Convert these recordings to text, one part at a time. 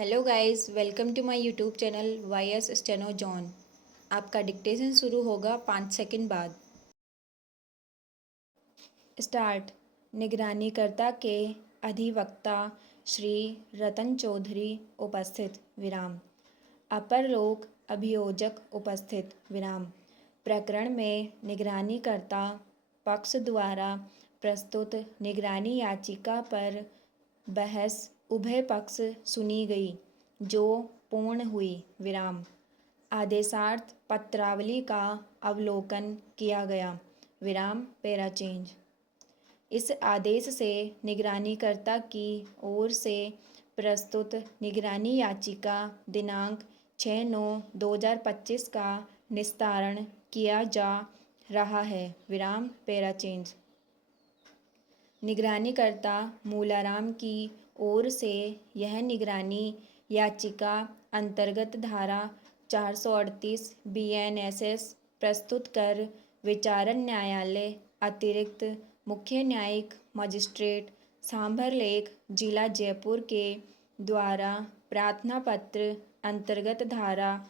Hello guys, welcome to my YouTube channel Y S steno John. आपका dictation शुरू होगा 5 second बाद। Start. निगरानीकर्ता के अधिवक्ता श्री रतन चौधरी उपस्थित विराम। अपर लोक अभियोजक उपस्थित विराम। प्रकरण में निगरानीकर्ता पक्ष द्वारा प्रस्तुत निगरानी याचिका पर बहस उभय पक्ष सुनी गई, जो पूर्ण हुई विराम। आदेशार्थ पत्रावली का अवलोकन किया गया विराम। Para change. इस आदेश से निगरानीकर्ता की ओर से प्रस्तुत निगरानी याचिका दिनांक 6/9/2025 का निस्तारण किया जा रहा है विराम। Para change. निगरानीकर्ता मूलाराम की ओर से यह निगरानी याचिका अंतर्गत धारा 438 BNSS प्रस्तुत कर विचारण न्यायालय अतिरिक्त मुख्य न्यायिक मजिस्ट्रेट सांभरलेख जिला जयपुर के द्वारा प्रार्थना पत्र अंतर्गत धारा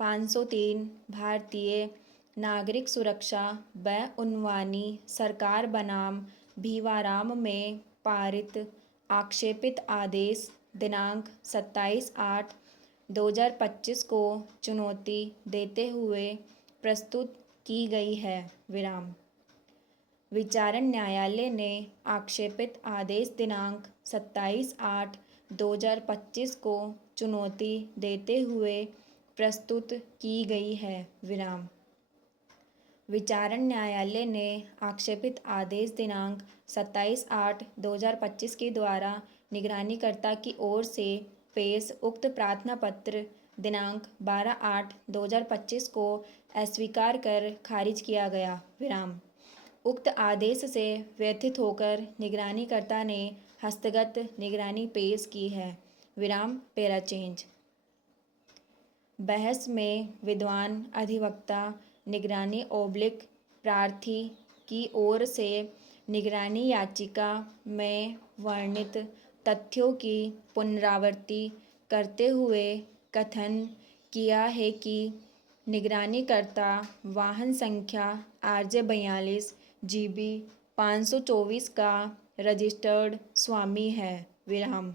503 भारतीय नागरिक सुरक्षा व उन्वानी सरकार बनाम भीवाराम में पारित आक्षेपित आदेश दिनांक 27/8/2025 को चुनौती देते हुए प्रस्तुत की गई है विराम। विचारण न्यायालय ने आक्षेपित आदेश दिनांक 27/8/2025 को चुनौती देते हुए प्रस्तुत की गई है विराम। विचारण न्यायालय ने आक्षेपित आदेश दिनांक 27/8/2025 के द्वारा निगरानीकर्ता की ओर से पेश उक्त प्रार्थना पत्र दिनांक 12/8/2025 को अस्वीकार कर खारिज किया गया विराम। उक्त आदेश से व्यथित होकर निगरानीकर्ता ने हस्तगत निगरानी पेश की है विराम। Para change. बहस में विद्वान अधिवक्ता निगरानी प्रार्थी की ओर से निगरानी याचिका में वर्णित तथ्यों की पुनरावृत्ति करते हुए कथन किया है कि निगरानीकर्ता वाहन संख्या RJ 42 GB 524 का रजिस्टर्ड स्वामी है विराम।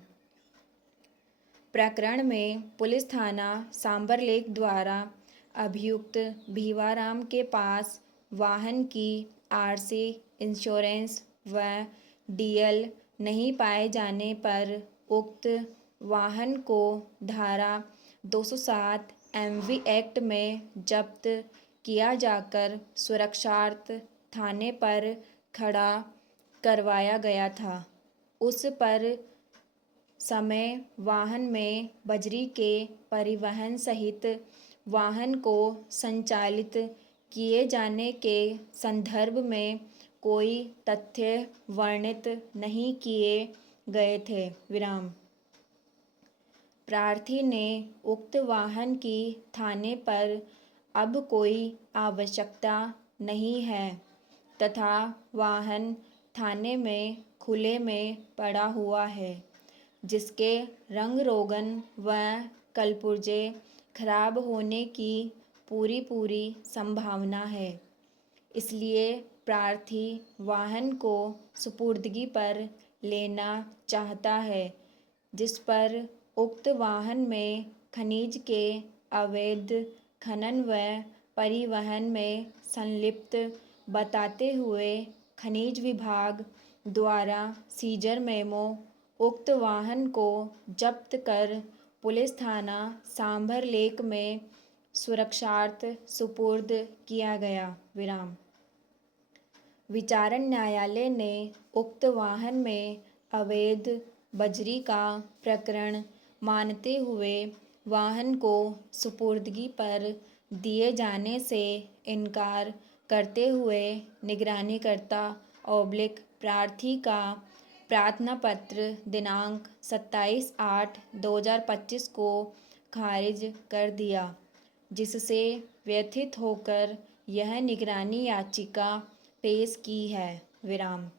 प्रकरण में पुलिस थाना सांभरलेख द्वारा अभियुक्त भीवाराम के पास वाहन की RC इंश्योरेंस व DL नहीं पाए जाने पर उक्त वाहन को धारा 207 MV एक्ट में जब्त किया जाकर सुरक्षार्थ थाने पर खड़ा करवाया गया था। उस पर समय वाहन में बजरी के परिवहन सहित वाहन को संचालित किए जाने के संदर्भ में कोई तथ्य वर्णित नहीं किए गए थे विराम। प्रार्थी ने उक्त वाहन की थाने पर अब कोई आवश्यकता नहीं है तथा वाहन थाने में खुले में पड़ा हुआ है, जिसके रंग रोगन व कलपुर्जे खराब होने की पूरी संभावना है। इसलिए प्रार्थी वाहन को सुपुर्दगी पर लेना चाहता है, जिस पर उक्त वाहन में खनिज के अवैध खनन व परिवहन में संलिप्त बताते हुए खनिज विभाग द्वारा सीजर मेमो उक्त वाहन को जब्त कर पुलिस थाना सांभरलेख में सुरक्षार्थ सुपुर्द किया गया विराम। विचारण न्यायालय ने उक्त वाहन में अवैध बजरी का प्रकरण मानते हुए वाहन को सुपुर्दगी पर दिए जाने से इनकार करते हुए निगरानीकर्ता प्रार्थी का प्रार्थना पत्र दिनांक 27/8/2025 को खारिज कर दिया, जिससे व्यथित होकर यह निगरानी याचिका पेश की है विराम।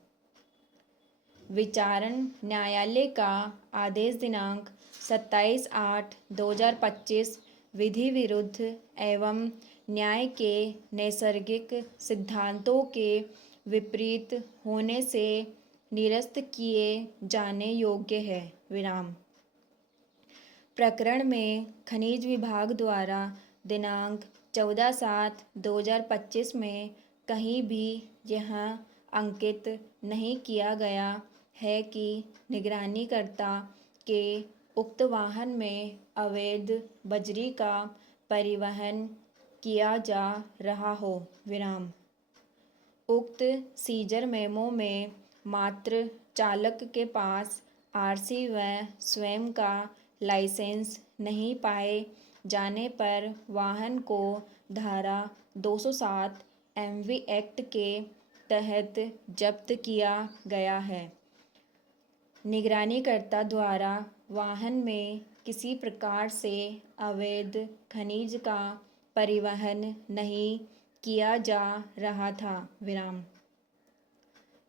विचारण न्यायालय का आदेश दिनांक 27/8/2025 विधि विरुद्ध एवं न्याय के नैसर्गिक सिद्धांतों के विपरीत होने से निरस्त किए जाने योग्य है। विराम। प्रकरण में खनिज विभाग द्वारा दिनांक 14/7/2025 में कहीं भी यह अंकित नहीं किया गया है कि निगरानीकर्ता के उक्त वाहन में अवैध बजरी का परिवहन किया जा रहा हो। विराम। उक्त सीजर मेमो में मात्र चालक के पास आरसी व स्वयं का लाइसेंस नहीं पाए जाने पर वाहन को धारा 207 एमवी एक्ट के तहत जब्त किया गया है। निगरानीकर्ता द्वारा वाहन में किसी प्रकार से अवैध खनिज का परिवहन नहीं किया जा रहा था। विराम।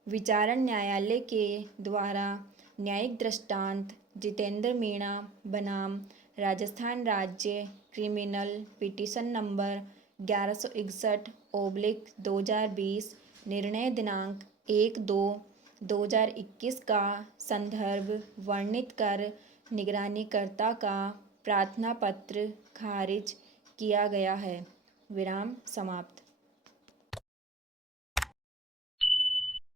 विचारण न्यायालय के द्वारा न्यायिक दृष्टांत जितेंद्र मीणा बनाम राजस्थान राज्य क्रिमिनल पिटीशन नंबर 1161/2020 निर्णय दिनांक 1/2/2021 का संदर्भ वर्णित कर निगरानीकर्ता का प्रार्थना पत्र खारिज किया गया है। विराम समाप्त।